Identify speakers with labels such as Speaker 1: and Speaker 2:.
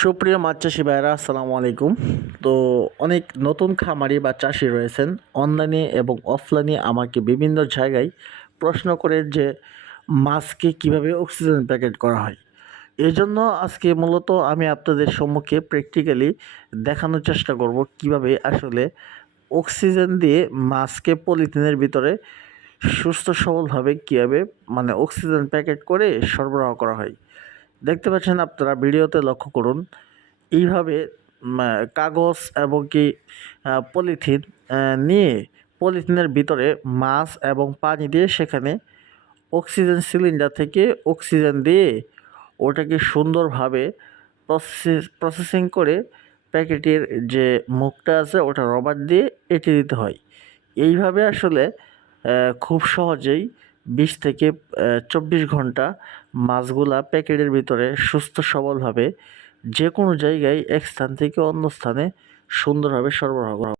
Speaker 1: সুপ্রিয় মাছ চাষি ভাইরা আসসালামু আলাইকুম। তো অনেক নতুন খামারি বা চাষি রয়েছেন, অনলাইনে এবং অফলাইনে আমাকে বিভিন্ন জায়গায় প্রশ্ন করে যে মাছকে কীভাবে অক্সিজেন প্যাকেট করা হয়। এই জন্য আজকে মূলত আমি আপনাদের সম্মুখে প্র্যাকটিক্যালি দেখানোর চেষ্টা করব কীভাবে আসলে অক্সিজেন দিয়ে মাছকে পলিথিনের ভিতরে সুস্থ সবলভাবে কীভাবে মানে অক্সিজেন প্যাকেট করে সরবরাহ করা হয়। দেখতে পাচ্ছেন আপনারা, ভিডিওতে লক্ষ্য করুন, এইভাবে কাগজ এবং কি পলিথিন নিয়ে পলিথিনের ভিতরে মাছ এবং পানি দিয়ে সেখানে অক্সিজেন সিলিন্ডার থেকে অক্সিজেন দিয়ে ওটাকে সুন্দরভাবে প্রসেস, প্রসেসিং করে প্যাকেটের যে মুখটা আছে, ওটা রবার দিয়ে এঁটে দিতে হয়। এইভাবে আসলে খুব সহজেই বিশ থেকে চব্বিশ ঘণ্টা মাছগুলা প্যাকেটের ভিতরে সুস্থ সবলভাবে যে কোনো জায়গায় এক স্থান থেকে অন্য স্থানে সুন্দরভাবে সরবরাহ করা।